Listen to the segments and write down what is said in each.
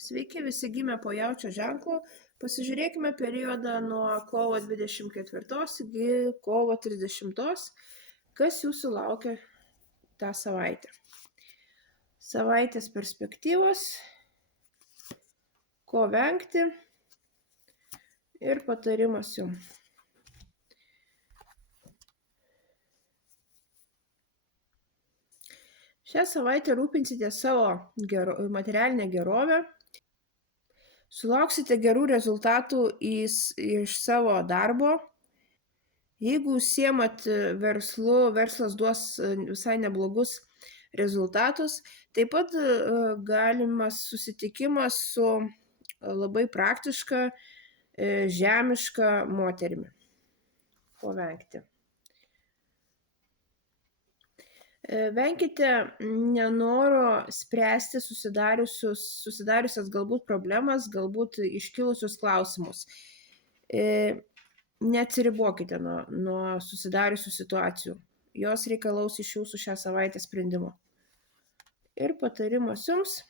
Sveiki visi gimę po jaučio ženklu. Pasižiūrėkime periodą nuo kovo 24 iki kovo 30. Kas jūsų laukia tą savaitę. Savaitės perspektyvos, ko vengti ir patarimas jums. Šią savaitę rūpinsite savo materialinę gerovę. Sulauksite gerų rezultatų iš savo darbo. Jeigu užsiemat verslu, verslas duos visai neblogus rezultatus. Taip pat galimas susitikimas su labai praktiška, žemiška moterimi. Ko vengti. Venkite nenoro spręsti susidariusias galbūt problemas, galbūt iškilusius klausimus. Neatsiribokite nuo susidariusių situacijų. Jos reikalaus iš jūsų šią savaitę sprendimo. Ir patarimas jums.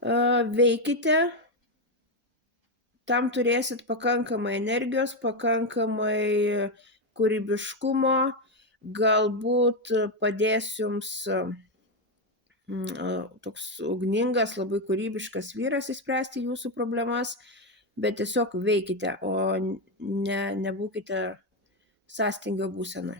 Veikite, tam turėsit pakankamai energijos, pakankamai kūrybiškumo, galbūt padės jums toks ugningas, labai kūrybiškas vyras išspręsti jūsų problemas, bet tiesiog veikite, o nebūkite sąstingio būsenoje.